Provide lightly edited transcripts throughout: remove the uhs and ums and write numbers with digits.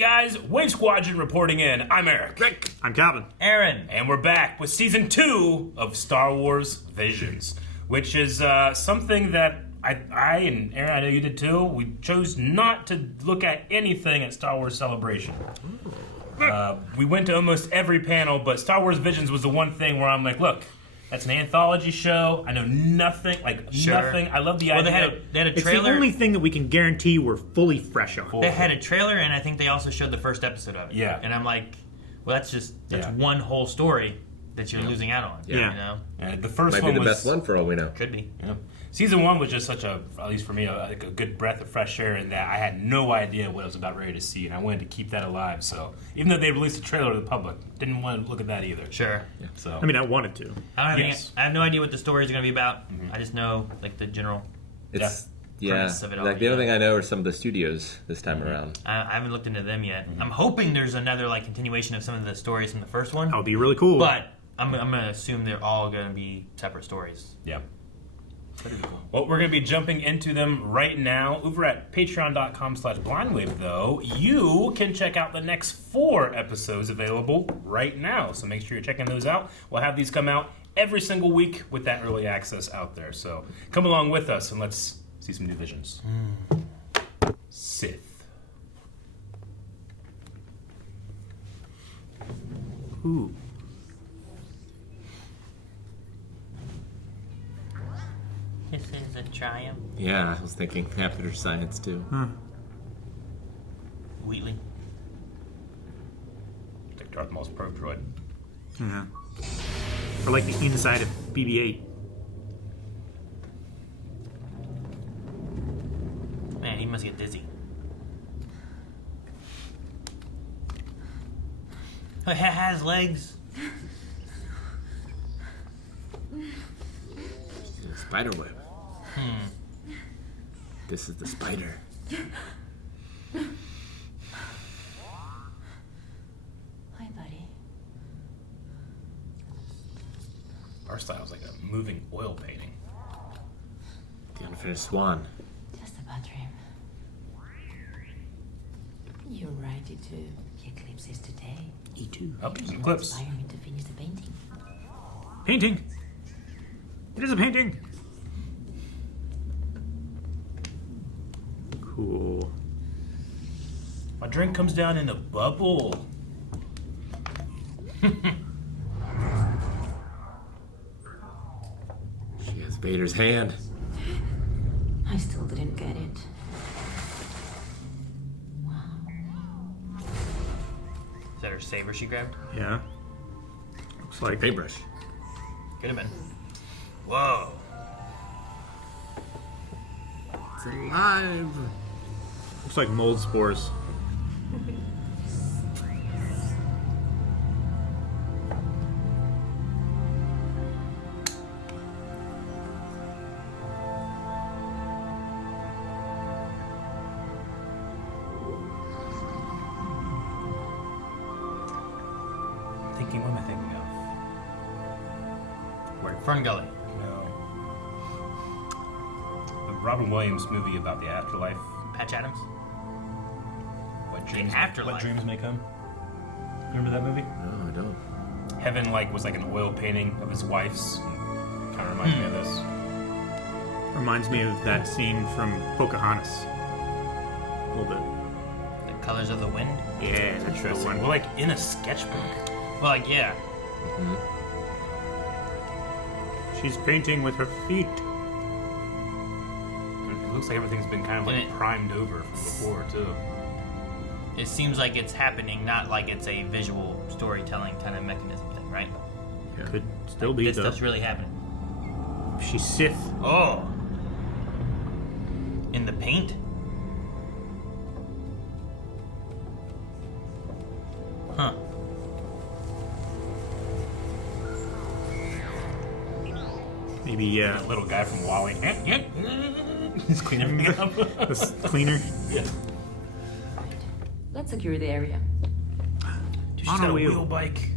guys, Wave Squadron reporting in. I'm Eric. Rick. I'm Calvin. Aaron. And we're back with Season 2 of Star Wars Visions, which is something that I and Aaron, I know you did too, we chose not to look at anything at Star Wars Celebration. We went to almost every panel, but Star Wars Visions was the one thing where I'm like, look, that's an anthology show. I know nothing, nothing. I love the idea. They had a It's trailer. the only thing that we can guarantee we're fully fresh on. They had a trailer, and I think they also showed the first episode of it. Yeah. And I'm like, well, that's one whole story that you're losing out on. Yeah. You know? The first Might one be the was best one for all we know. Could be. Yeah. Season 1 was just such a, at least for me, a good breath of fresh air in that I had no idea what I was about ready to see, and I wanted to keep that alive. So even though they released a trailer to the public, didn't want to look at that either. Sure. Yeah. So I mean, I wanted to. I have no idea what the story is going to be about. I just know, like, the general... It's premise of it all, like the only thing I know are some of the studios this time around. I haven't looked into them yet. I'm hoping there's another, like, continuation of some of the stories from the first one. That would be really cool. But I'm going to assume they're all going to be separate stories. yeah. Well, we're going to be jumping into them right now. Over at patreon.com/blindwave, though, you can check out the next 4 episodes available right now. So make sure you're checking those out. We'll have these come out every single week with that early access out there. So come along with us and let's see some new visions. Sith. Ooh. This is a triumph. Yeah, I was thinking computer science too. Wheatley. Like Darth Maul's probe droid. Yeah. Or like the inside of BB-8. Man, he must get dizzy. Oh, it has legs. Spider web. This is the spider. Hi, buddy. Our style is like a moving oil painting. The unfinished swan. Just a bad dream. You're ready to eclipses today. E2. Oh, some clips. Inspire me to finish the painting. Painting. It is a painting. Cool. My drink comes down in a bubble. She has Vader's hand. I still didn't get it. Is that her saber she grabbed? Yeah. Looks like Paintbrush. Could have been. Whoa. It's alive. looks like mold spores. Thinking, what am I thinking of? Where? Fern Gully. No. The Robin Williams movie about the afterlife. Patch Adams. What dreams? afterlife. What dreams may come. Remember that movie? No, I don't. Heaven was like an oil painting of his wife's. Kind of reminds me of this. Reminds me of that scene from Pocahontas. A little bit. The Colors of the Wind. Yeah, that's the Interesting. one. We're like in a sketchbook. Well, like, yeah. She's painting with her feet. It looks like everything's been kind of like And it- primed over from before too. It seems like it's happening, not like it's a visual storytelling kind of mechanism thing, right? Yeah. Could still be This though. stuff's really happening. She's Sith. Oh! In the paint? Huh. Maybe That little guy from Wall-E. He's cleaning everything up. the cleaner. Yeah. Let's secure the area. Dude, she's On got a a wheel. wheel bike.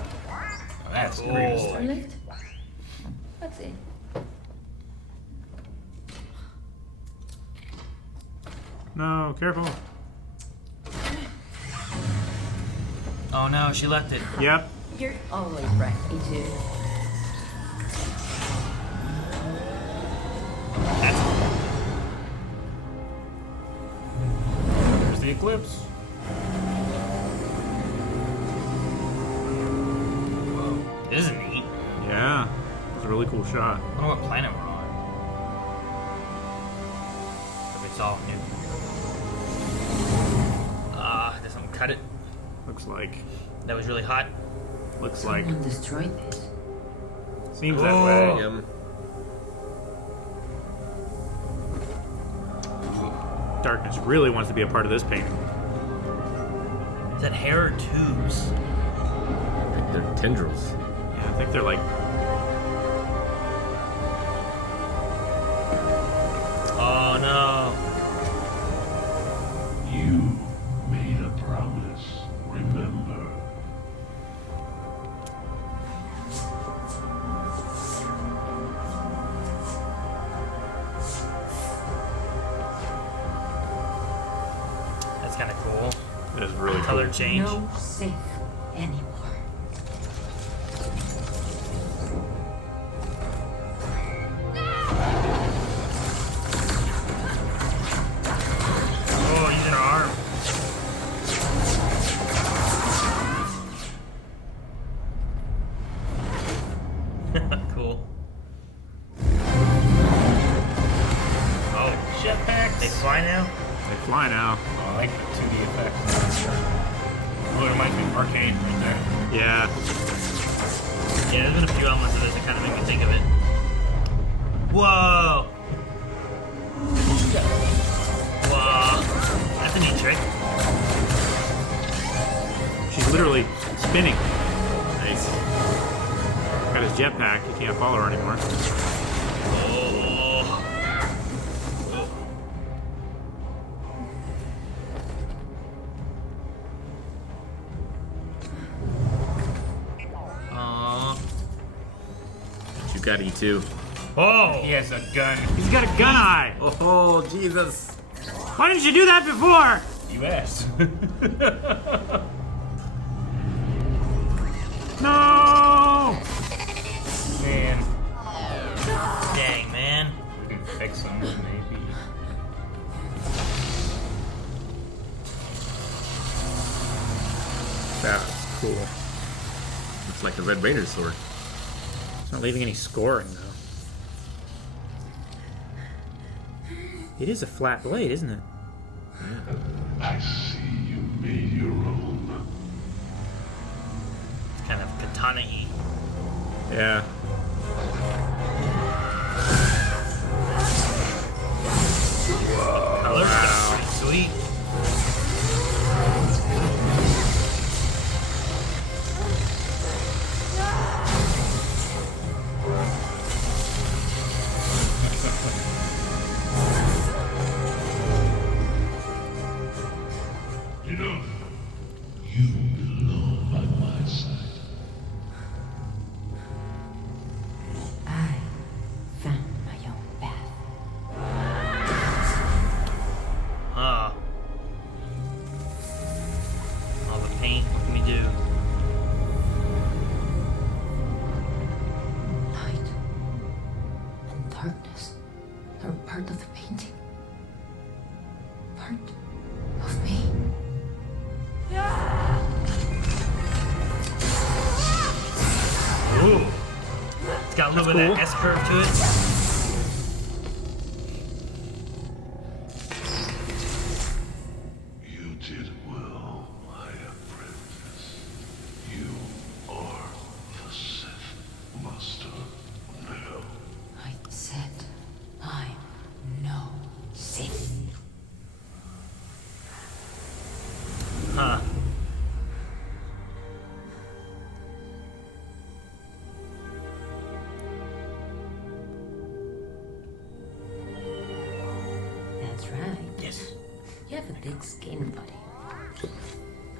Oh, that's Cool. Grievous. Lift? Let's see. No, careful. Oh no, she left it. Yep. You're always right, E2. There's the eclipse. This is neat. Yeah. It's a really cool shot. I wonder what planet we're on. If it's all new. Did something cut it? Looks like. That was really hot. Looks like. Someone destroyed this. Seems that way. Darkness really wants to be a part of this painting. Is that hair or tubes? I think they're tendrils. Yeah, I think they're like. Oh no. You made a promise, remember? That's kind of cool. That is really Color cool. change. No Sith anymore. Oh, using her arm. Cool. Oh, Jetpacks. they fly now? They fly now. Oh, I like the 2D effects. Really reminds me of Arcade right there. Yeah. Yeah, there's been a few elements of this that kind of make me think of it. Whoa! Whoa. That's a neat trick. She's literally spinning. Nice. Got his jetpack. You can't follow her anymore. Oh. Aw. What you got, E2? Oh! He has a gun. He's got a gun eye. Oh, Jesus. Why didn't you do that before? You asked. No! Man, Dang, man. we can fix him maybe. That's cool. Looks like the Red Raider's sword. It's not leaving any scoring, though. It is a flat blade, isn't it? I see you made your own. It's kind of katana-y. Yeah. Colors are pretty sweet. You know, you belong by my side. I found my own path. Huh. All the paint, what can we do? Light and darkness are part of the painting. Part of me. Ooh. It's got a little bit of that S-curve to it. You did well, my apprentice. You are the Sith Master now. I said I'm no Sith. Huh. That's right. Yes. You have a thick skin, buddy.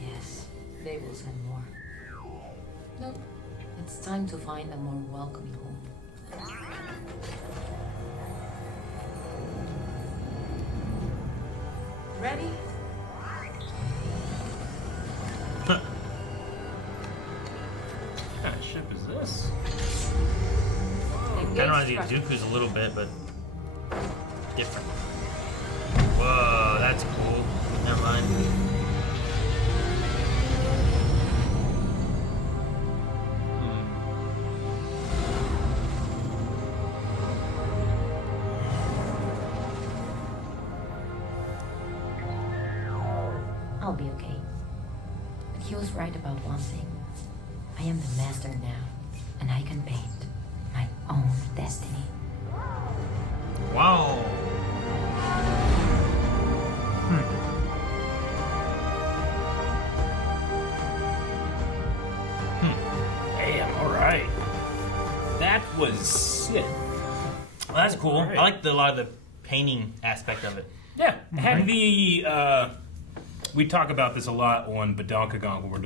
Yes, they will send more. Nope. It's time to find a more welcoming home. ready? What kind of ship is this? Kind of reminds me of Dooku's a little bit, but different. Whoa, that's cool. Never mind. I'll be okay. But he was right about one thing. I am the master now, and I can paint my own destiny. Wow. Damn, alright. That was Sith. Well, that's cool. Right. I like a lot of the painting aspect of it. Yeah, had the we talk about this a lot on Badalkagon when we're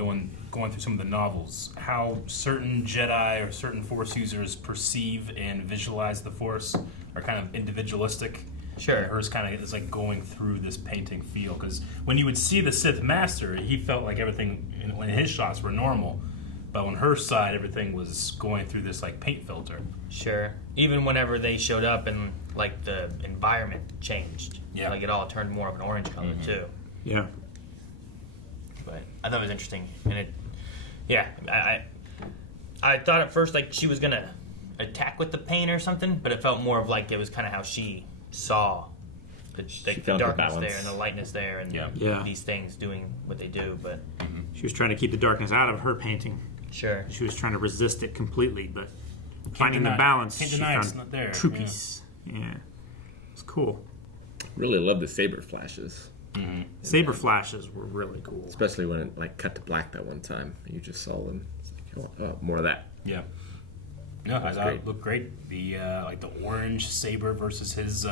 going through some of the novels. How certain Jedi or certain Force users perceive and visualize the Force are kind of individualistic. Sure. And hers kind of is like going through this painting feel because when you would see the Sith Master, he felt like everything in his shots were normal, but on her side, everything was going through this like paint filter. Sure. Even whenever they showed up and like the environment changed. Yeah. Like it all turned more of an orange color too. Yeah. But I thought it was interesting, and it, yeah, I thought at first like she was gonna attack with the paint or something, but it felt more of like it was kind of how she saw the found the darkness balance. there and the lightness there, and Yeah. these things doing what they do. But She was trying to keep the darkness out of her painting. sure, She was trying to resist it completely, but finding deny- the balance, can't she deny it's found not there, true yeah. peace. Yeah. It's cool. Really love the saber flashes, Saber flashes were really cool. especially when it like cut to black that one time. You just saw them. It's like, oh, more of that. Yeah. No, I thought great. it looked great. The like the orange saber versus his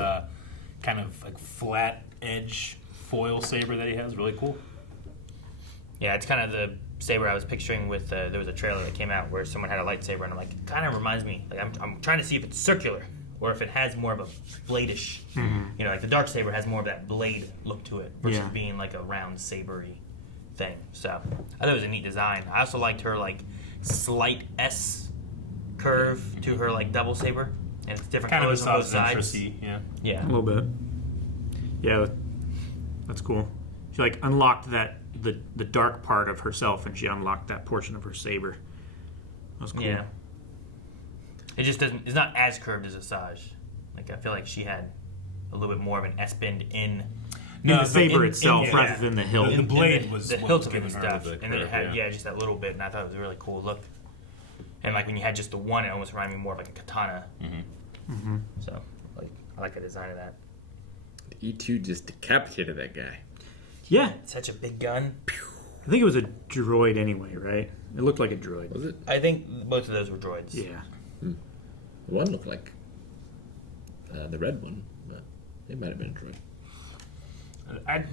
kind of like flat edge foil saber that he has, really cool. yeah, it's kind of the saber I was picturing with. There was a trailer that came out where someone had a lightsaber, and I'm like, it kind of reminds me. Like I'm trying to see if it's circular or if it has more of a blade-ish. You know, like the dark saber has more of that blade look to it versus Yeah. being like a round sabery thing. So I thought it was a neat design. I also liked her like slight S curve to her like double saber, and it's different Kind of a colors on both South sides. Ventressy, yeah. Yeah, A little bit. Yeah, that's cool. She like unlocked that the dark part of herself, and she unlocked that portion of her saber. That was cool. yeah. It just doesn't. It's not as curved as Asajj. Like I feel like she had a little bit more of an S bend in. In the but saber in- itself, in- rather than the hilt. The in blade was the what hilt was of it and giving her stuff, the and then it curve, had just that little bit, and I thought it was a really cool look. And like when you had just the one, it almost reminded me more of like a katana. So like I like the design of that. E2 just decapitated that guy. Yeah, Such a big gun. I think it was a droid anyway, right? It looked like a droid. Was it? I think both of those were droids. Yeah. The one looked like the red one, but it might have been a droid.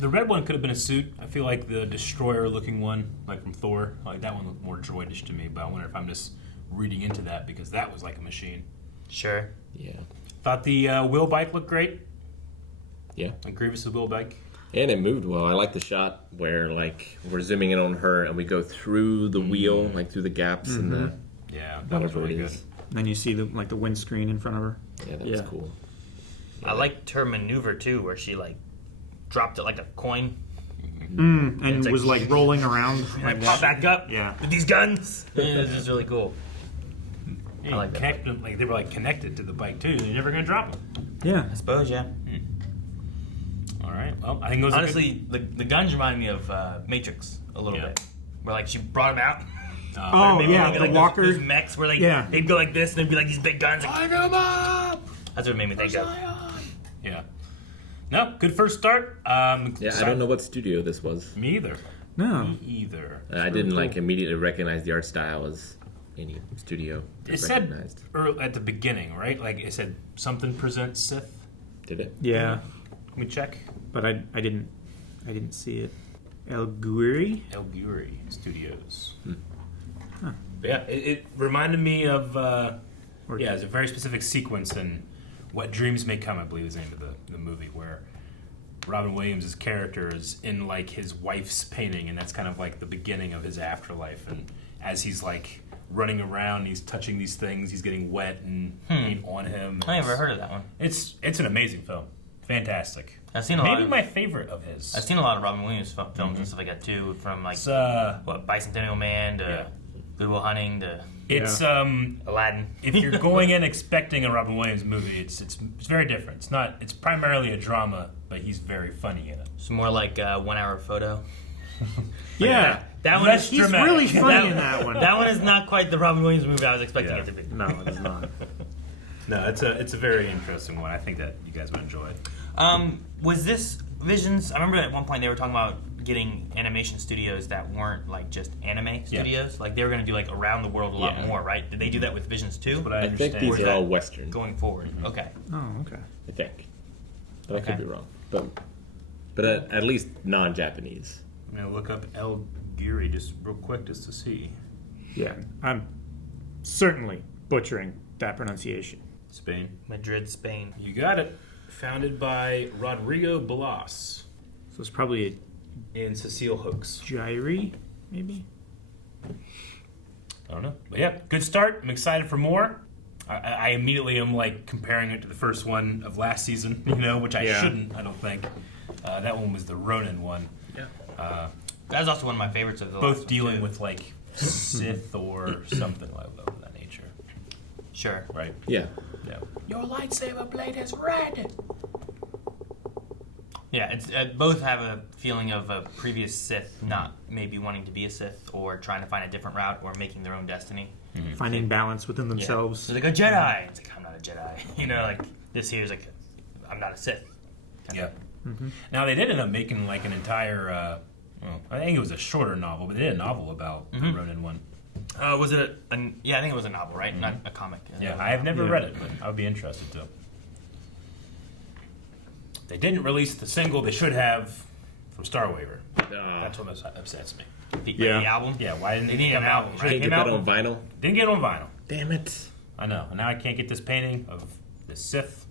The red one could have been a suit. I feel like the destroyer-looking one, like from Thor, like that one looked more droidish to me. But I wonder if I'm just reading into that because that was like a machine. Sure. Yeah. Thought the wheel bike looked great. Yeah. Like Grievous' wheel bike. And it moved well. I like the shot where like we're zooming in on her and we go through the wheel, like through the gaps and the Yeah, that was whatever really it good. is. Then you see the windscreen in front of her. Yeah, that was Yeah. cool. I liked her maneuver too, where she like dropped it like a coin And It's like- was like rolling around. and like pop back up Yeah. with these guns. It was just really cool. Yeah, like that connect them, like they were like connected to the bike too. They're never gonna drop them. Yeah. I suppose, yeah. All right. Well, I think those Honestly, the guns remind me of Matrix a little Yeah. bit. Where like she brought them out. Oh, Maybe yeah, like, the those- walker. Those mechs where like Yeah. they'd go like this and they'd be like these big guns. Like, Line 'em up! that's what it made me think of. Yeah. No, good first start. Yeah, I don't know what studio this was. Me either. No. Me either. I didn't like immediately recognize the art style as any studio I It said recognized. at the beginning, right? Like it said something presents Sith. Did it? Yeah. Can we check? But I didn't see it. El Guri? El Guri Studios. But yeah, it reminded me of it's a very specific sequence in What Dreams May Come, I believe is the name of the movie, where Robin Williams' character is in like his wife's painting, and that's kind of like the beginning of his afterlife. And as he's like running around, he's touching these things, he's getting wet and paint on him. I never heard of that one. It's an amazing film, fantastic. I've seen maybe my favorite of his. I've seen a lot of Robin Williams films and stuff like that too, from like It's Bicentennial Man to Good Will Hunting to it's Aladdin. if you're going in expecting a Robin Williams movie, it's very different. It's primarily a drama, but he's very funny in it. It's more like 1 Hour Photo. Yeah. That one Less is He's dramatic. really funny in that one. that one is not quite the Robin Williams movie I was expecting Yeah. it to be. No, it is not. No, it's a very interesting one. I think that you guys would enjoy it. Was this Visions? I remember at one point they were talking about getting animation studios that weren't like just anime studios. Like they were going to do like around the world a lot more, right? Did they do that with Visions too? But I I understand. think these is are that all Western. Going forward, okay. Oh, okay. I think. But I Okay. could be wrong. But at least non-Japanese. I'm gonna look up El Giri just real quick just to see. Yeah, I'm certainly butchering that pronunciation. Spain. Madrid, Spain. You got it. Founded by Rodrigo Blas So it's probably and Cecile Hooks. a gyri, maybe? I don't know. But yeah, good start. I'm excited for more. I immediately am like comparing it to the first one of last season, which I shouldn't, I don't think. That one was the Ronan one. Yeah. That was also one of my favorites of the last Both one, dealing too. with like Sith or something like that nature. Sure. Right? Yeah. Yeah. Your lightsaber blade is red. Yeah, it's both have a feeling of a previous Sith not maybe wanting to be a Sith or trying to find a different route or making their own destiny. Finding balance within Yeah. themselves. It's like a Jedi. It's like, I'm not a Jedi. Like this here's like, I'm not a Sith. Yeah. Now they did end up making like an entire. I think it was a shorter novel, but they did a novel about the Ronan one. Was it yeah, I think it was a novel, right? Not a comic. Yeah, I have never Yeah. read it, but I would be interested to. They didn't release the single they should have from Star Waver. That's what upsets me. The Yeah. album? Yeah, why didn't They it need come an out? album, It right? should've Get came that out- on vinyl. Didn't get it on vinyl. Damn it. I know. And now I can't get this painting of the Sith.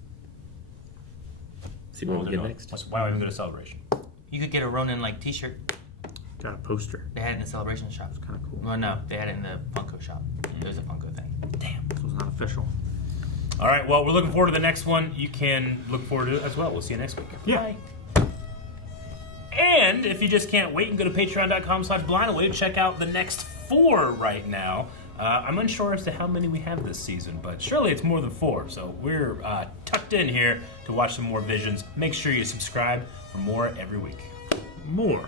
See what we Oh, get no. next. Why would I even go to Celebration? You could get a Ronin like T-shirt. Got a poster. They had it in the Celebration shop. Kind of cool. Well, no, they had it in the Funko shop. It was a Funko thing. Damn. This was not official. All right, well, we're looking forward to the next one. You can look forward to it as well. We'll see you next week. Yeah. Bye. And if you just can't wait, you can go to patreon.com/blindaway to check out the next 4 right now. I'm unsure as to how many we have this season, but surely it's more than 4. So we're tucked in here to watch some more Visions. Make sure you subscribe for more every week. More